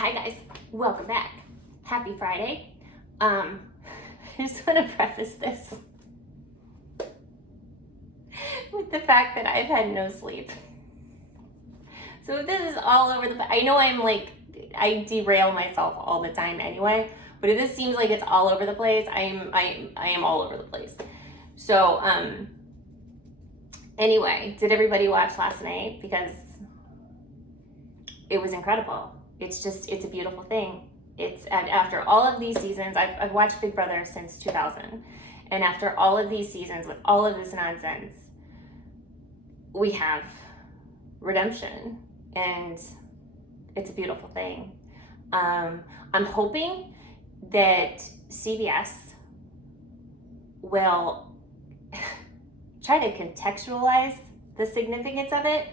Hi guys, welcome back. Happy Friday. I just want to preface this with the fact that I've had no sleep. So if this is all over the, I know I derail myself all the time anyway, but if this seems like it's all over the place, I am all over the place. So anyway, did everybody watch last night? Because it was incredible. It's a beautiful thing. It's after all of these seasons, I've watched Big Brother since 2000. And after all of these seasons with all of this nonsense, we have redemption, and it's a beautiful thing. I'm hoping that CBS will try to contextualize the significance of it.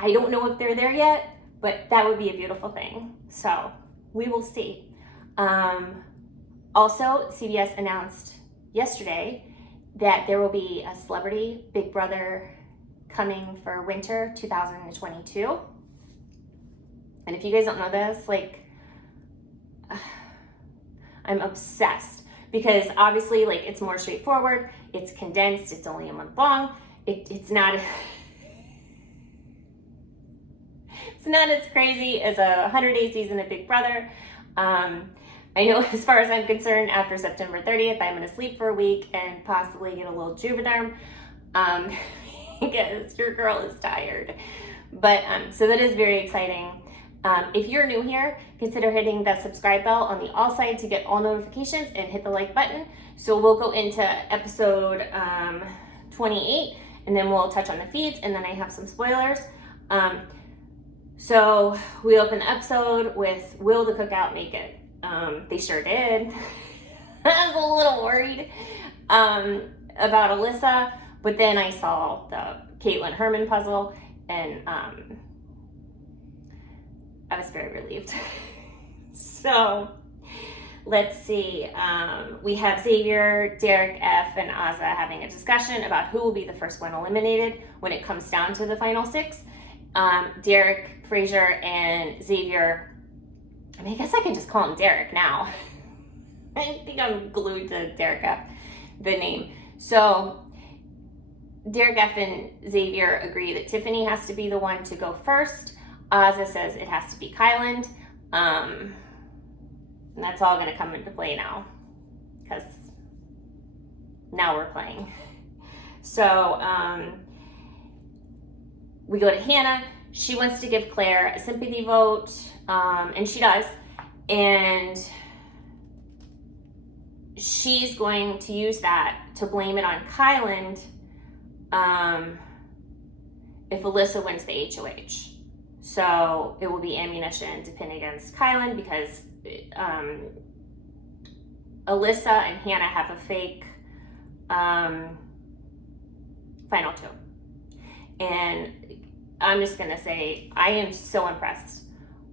I don't know if they're there yet, but that would be a beautiful thing. So we will see. Also, CBS announced yesterday that there will be a celebrity Big Brother coming for winter 2022. And if you guys don't know this, I'm obsessed, because obviously it's more straightforward. It's condensed. It's only a month long. It's not it's not as crazy as a 100-day season of Big Brother. I know, as far as I'm concerned, after September 30th, I'm going to sleep for a week and possibly get a little Juvederm, because your girl is tired. But so that is very exciting. If you're new here, consider hitting the subscribe bell on the all side to get all notifications, and hit the like button. So we'll go into episode 28, and then we'll touch on the feeds, and then I have some spoilers. So we open the episode with, will the cookout make it? They sure did. I was a little worried about Alyssa, but then I saw the Caitlin Herman puzzle, and I was very relieved. So let's see. We have Xavier, Derek F, and Azah having a discussion about who will be the first one eliminated when it comes down to the final six. Derek, Fraser, and Xavier, I guess I can just call him Derek now. I think I'm glued to Derek F, the name. So Derek F and Xavier agree that Tiffany has to be the one to go first. Azah says it has to be Kyland. And that's all going to come into play now, because now we're playing. So we go to Hannah. She wants to give Claire a sympathy vote, and she does. And she's going to use that to blame it on Kyland if Alyssa wins the HOH. So it will be ammunition to pin against Kyland, because Alyssa and Hannah have a fake final two. And I'm just going to say, I am so impressed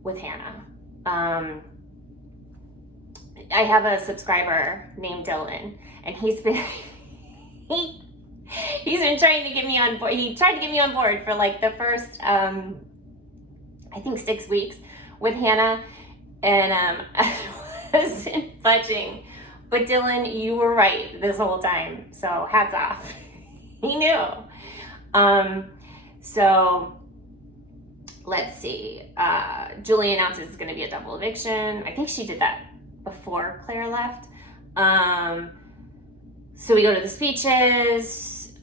with Hannah. I have a subscriber named Dylan, and he's been he's been trying to get me on board. He tried to get me on board for the first I think 6 weeks with Hannah, and I wasn't budging. But Dylan, you were right this whole time, so hats off. He knew. So let's see. Julie announces it's going to be a double eviction. I think she did that before Claire left. So we go to the speeches.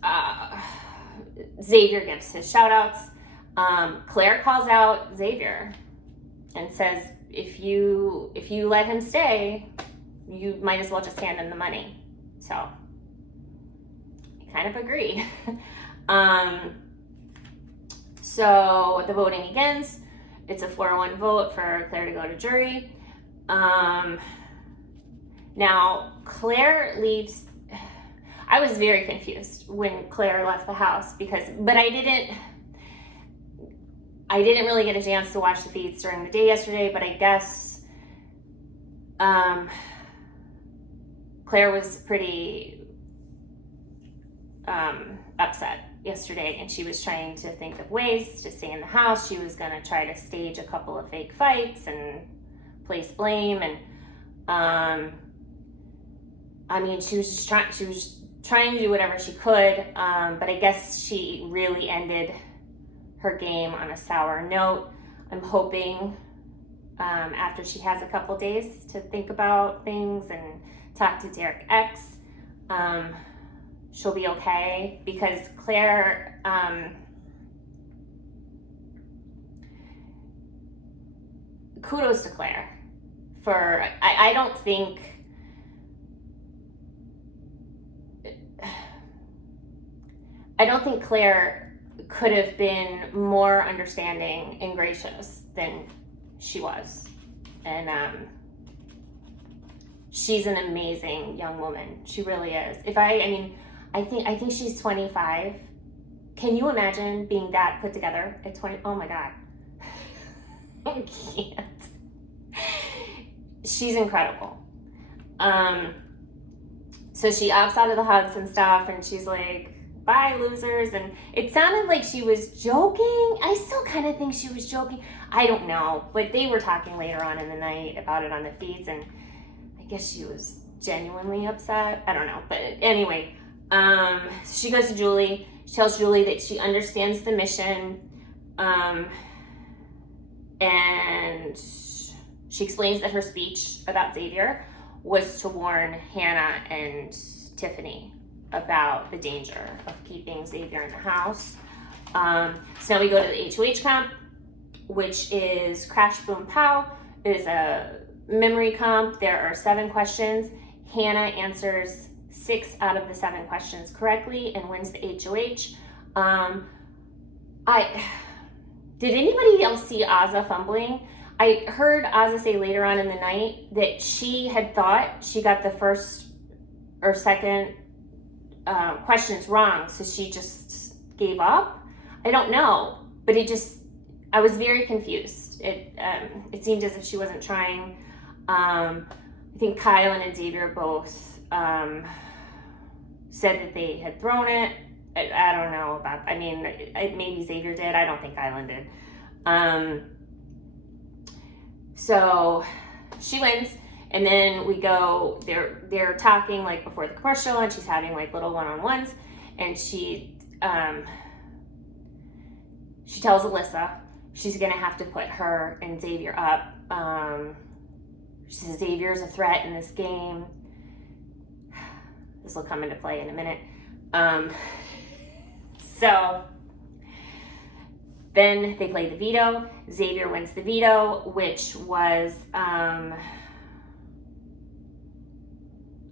Xavier gives his shout outs. Claire calls out Xavier and says, if you let him stay, you might as well just hand him the money. So I kind of agree. So the voting begins. It's a 4-1 vote for Claire to go to jury. Now Claire leaves. I was very confused when Claire left the house, but I didn't really get a chance to watch the feeds during the day yesterday, but I guess Claire was pretty upset yesterday, and she was trying to think of ways to stay in the house. She was going to try to stage a couple of fake fights and place blame, and I mean, she was trying to do whatever she could, but I guess she really ended her game on a sour note. I'm hoping after she has a couple days to think about things and talk to Derek X, she'll be okay, because Claire, kudos to Claire for, I don't think, Claire could have been more understanding and gracious than she was. And she's an amazing young woman. She really is. I think she's 25. Can you imagine being that put together at 20? Oh my God. I can't. She's incredible. So she opts out of the hugs and stuff, and she's like, bye, losers. And it sounded like she was joking. I still kind of think she was joking. I don't know. But they were talking later on in the night about it on the feeds, and I guess she was genuinely upset. I don't know. But anyway, she goes to Julie. She tells Julie that she understands the mission. And she explains that her speech about Xavier was to warn Hannah and Tiffany about the danger of keeping Xavier in the house. So now we go to the HOH comp, which is Crash Boom Pow. It is a memory comp. There are 7 questions. Hannah answers 6 out of the 7 questions correctly and wins the HOH. Did anybody else see Azah fumbling? I heard Azah say later on in the night that she had thought she got the first or second questions wrong, so she just gave up. I don't know, but I was very confused. It seemed as if she wasn't trying. I think Kyle and Xavier both said that they had thrown it. I don't know about, maybe Xavier did. I don't think Kylan did. So she wins, and then we go, they're talking like before the commercial, and she's having like little one-on-ones, and she tells Alyssa she's gonna have to put her and Xavier up. She says Xavier's a threat in this game. This will come into play in a minute. So then they play the veto. Xavier wins the veto, which was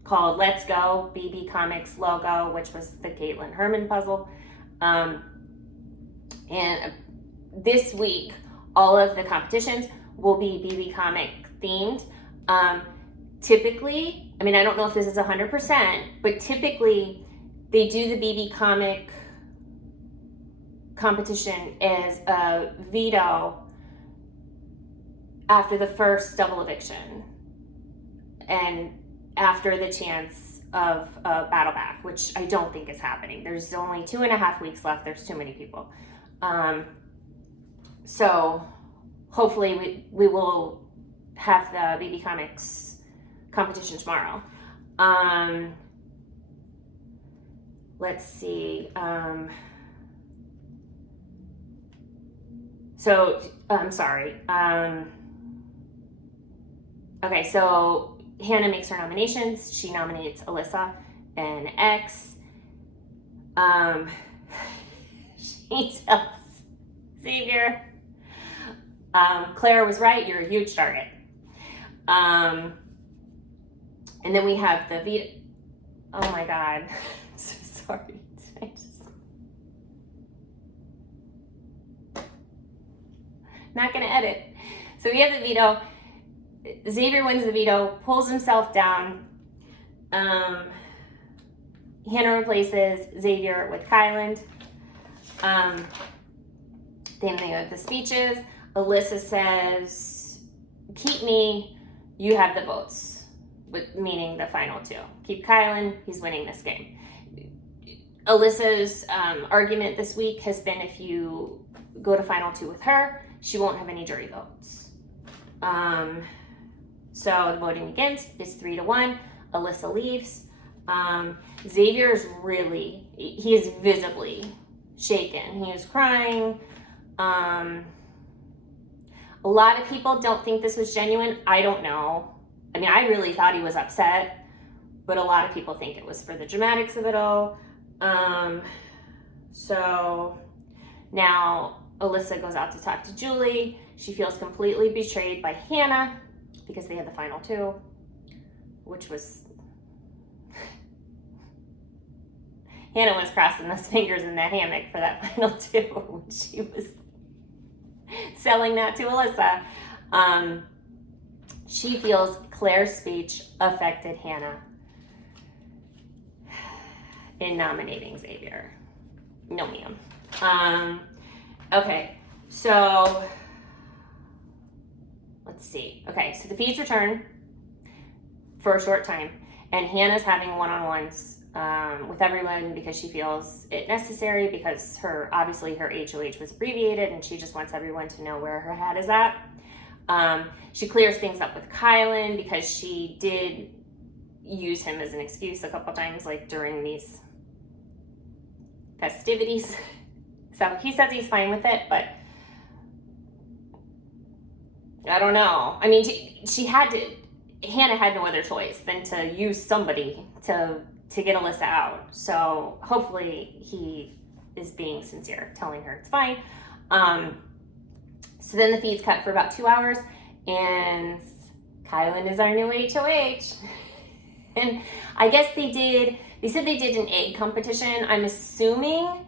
called Let's Go, BB Comics logo, which was the Caitlin Herman puzzle. And this week, all of the competitions will be BB Comic themed. Typically, I don't know if this is 100%, but typically they do the BB Comic competition as a veto after the first double eviction and after the chance of a battle back, which I don't think is happening. There's only 2.5 weeks left. There's too many people. So hopefully we will have the BB Comics competition tomorrow. Let's see. So, I'm sorry. Okay, so Hannah makes her nominations. She nominates Alyssa and X. She tells Xavier, Claire was right, you're a huge target. And then we have the veto. Oh my God, I'm so sorry. Not gonna edit. So we have the veto. Xavier wins the veto, pulls himself down. Hannah replaces Xavier with Kyland. Then they have the speeches. Alyssa says, keep me, you have the votes, meaning the final 2. Keep Kylan, he's winning this game. Alysa's argument this week has been if you go to final 2 with her, she won't have any jury votes. So the voting against is 3-1. Alyssa leaves. Xavier is he is visibly shaken. He is crying. A lot of people don't think this was genuine. I don't know. I mean, I really thought he was upset, but a lot of people think it was for the dramatics of it all. So now Alyssa goes out to talk to Julie. She feels completely betrayed by Hannah because they had the final 2, which was Hannah was crossing those fingers in that hammock for that final 2 when she was selling that to Alyssa. She feels Claire's speech affected Hannah in nominating Xavier. No, ma'am. Okay, so let's see. Okay, so the feeds return for a short time, and Hannah's having one-on-ones with everyone because she feels it necessary because obviously her HOH was abbreviated and she just wants everyone to know where her head is at. She clears things up with Kylan because she did use him as an excuse a couple times, like during these festivities. So he says he's fine with it, but I don't know. I mean, Hannah had no other choice than to use somebody to get Alyssa out. So hopefully he is being sincere, telling her it's fine. So then the feed's cut for about 2 hours, and Kylan is our new HOH. And I guess they said they did an egg competition. I'm assuming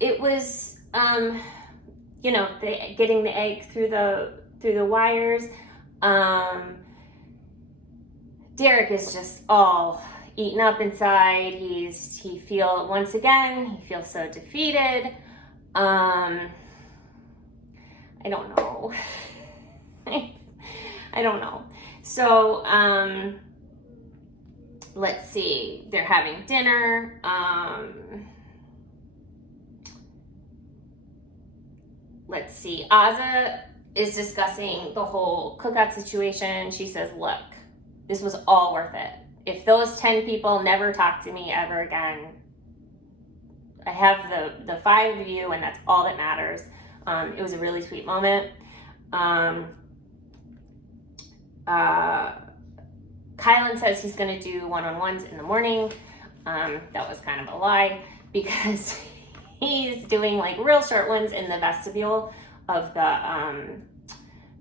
it was, getting the egg through the wires. Derek is just all eaten up inside. He feels so defeated. I don't know. I don't know. So, let's see. They're having dinner. Let's see. Azza is discussing the whole cookout situation. She says, look, this was all worth it. If those 10 people never talk to me ever again, I have the 5 of you, and that's all that matters. It was a really sweet moment. Kylan says he's going to do one-on-ones in the morning. That was kind of a lie because he's doing like real short ones in the vestibule of the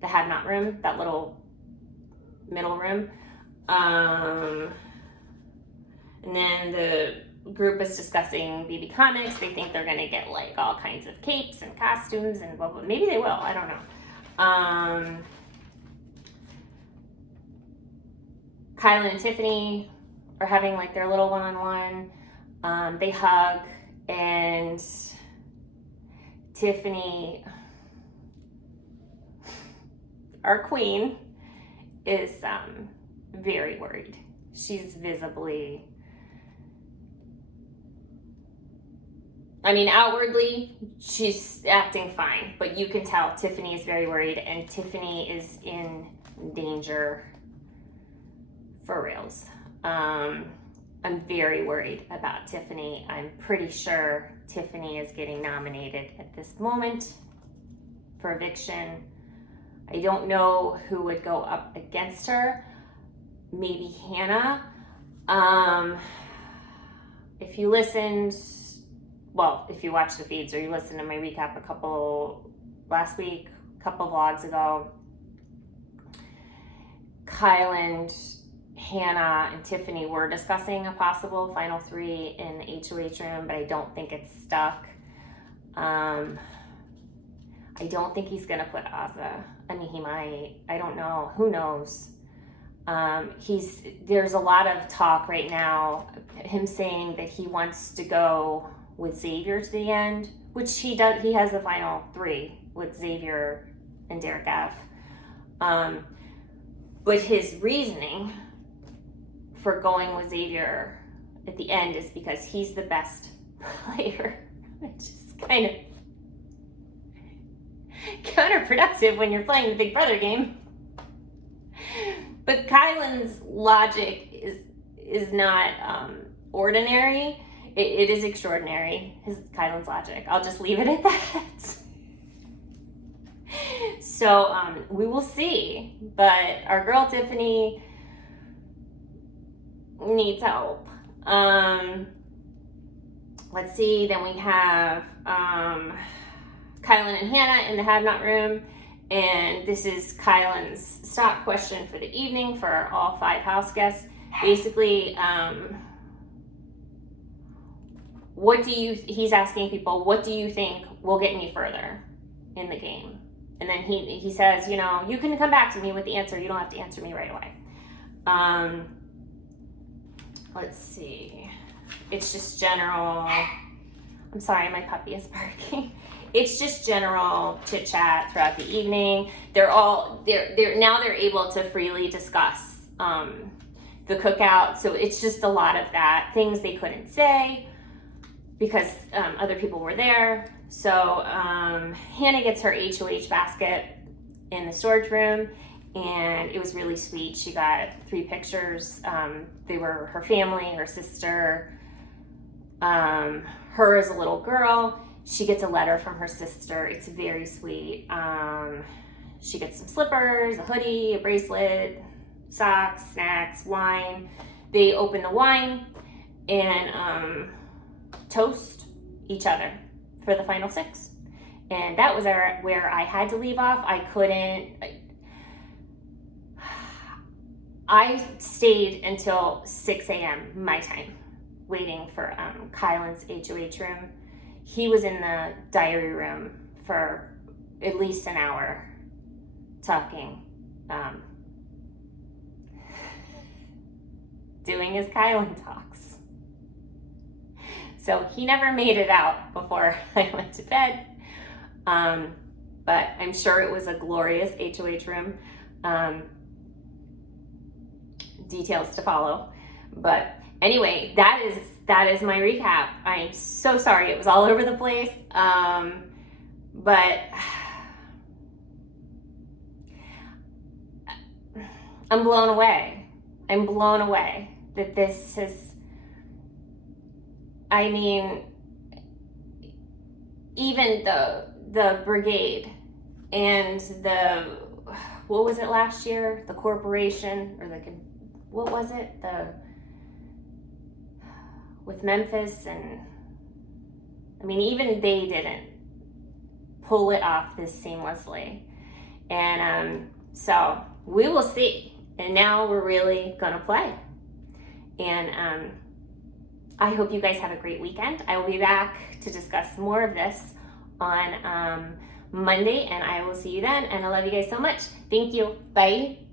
have-not room, that little middle room. And then the group is discussing BB Comics. They think they're going to get like all kinds of capes and costumes and blah, blah. Maybe they will. I don't know. Kylan and Tiffany are having like their little one-on-one. They hug, and Tiffany, our queen, is very worried. She's visibly, I mean, outwardly, she's acting fine, but you can tell Tiffany is very worried, and Tiffany is in danger for reals. I'm very worried about Tiffany. I'm pretty sure Tiffany is getting nominated at this moment for eviction. I don't know who would go up against her. Maybe Hannah. If you listened, well, if you watched the feeds or you listened to my recap last week, a couple vlogs ago, Kylan, Hannah, and Tiffany were discussing a possible final 3 in the HOH room, but I don't think it's stuck. I don't think he's gonna put Azza. I mean, he might. I don't know. Who knows? There's a lot of talk right now, him saying that he wants to go with Xavier to the end, which he does. He has the final 3 with Xavier and Derek F. But his reasoning for going with Xavier at the end is because he's the best player, which is kind of counterproductive when you're playing the Big Brother game. But Kylan's logic is not ordinary. It is extraordinary, Kylan's logic. I'll just leave it at that. So we will see. But our girl Tiffany needs help. Let's see. Then we have Kylan and Hannah in the Have Not room. And this is Kylan's stock question for the evening for all 5 house guests. Basically, he's asking people, what do you think will get me further in the game? And then he says, you know, you can come back to me with the answer. You don't have to answer me right away. Let's see. It's just general. I'm sorry, my puppy is barking. It's just general chit chat throughout the evening. They're able to freely discuss the cookout. So it's just a lot of that. Things they couldn't say because other people were there. So Hannah gets her HOH basket in the storage room, and it was really sweet. She got 3 pictures. They were her family, her sister, her as a little girl. She gets a letter from her sister. It's very sweet. She gets some slippers, a hoodie, a bracelet, socks, snacks, wine. They open the wine and toast each other for the final 6. And that was where I had to leave off. I stayed until 6 a.m. my time waiting for Kylan's HOH room. He was in the diary room for at least an hour talking, doing his Kylan talks. So he never made it out before I went to bed. But I'm sure it was a glorious HOH room. Details to follow. But anyway, that is my recap. I'm so sorry it was all over the place. But I'm blown away. I'm blown away that this has, I mean, even the brigade and what was it last year? The corporation, or what was it? With Memphis, and I mean, even they didn't pull it off this seamlessly. And so we will see. And now we're really gonna play. And I hope you guys have a great weekend. I will be back to discuss more of this on Monday, and I will see you then. And I love you guys so much. Thank you. Bye.